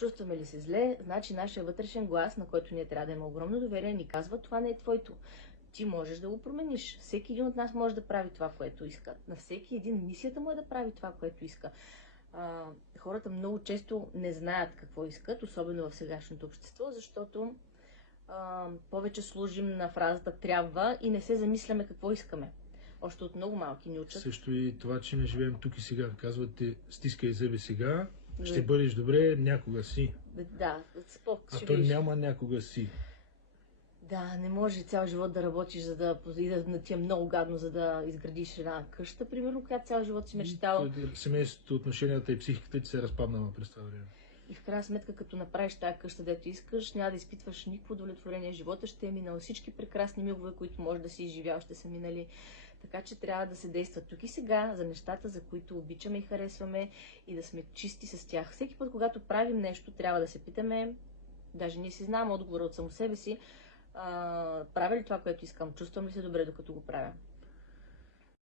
Чувстваме ли се зле, значи нашия вътрешен глас, на който ние трябва да има огромно доверие, ни казва: това не е твоето. Ти можеш да го промениш. Всеки един от нас може да прави това, което иска. На всеки един мисията му е да прави това, което иска. Хората много често не знаят какво искат, особено в сегашното общество, защото повече служим на фразата трябва и не се замисляме какво искаме. Още от много малки ни учат. Също и това, че не живеем тук и сега. Казвате, стискай зъби сега, ще бъдеш добре, някога си. Да, А то няма някога си. Да, не може цял живот да работиш, за да ти е много гадно, за да изградиш една къща, примерно, която цял живот си мечтал. Семейството, отношенията и психиката ти се разпаднала през това време. И в крайна сметка, като направиш тая къща, дето искаш, няма да изпитваш никакво удовлетворение. Живота ще е минал. Всички прекрасни мигове, които може да си изживял, ще са минали. Така че трябва да се действа тук и сега за нещата, за които обичаме и харесваме, и да сме чисти с тях. Всеки път, когато правим нещо, трябва да се питаме, даже ние си знам отговора от само себе си, правя ли това, което искам, чувствам ли се добре, докато го правя.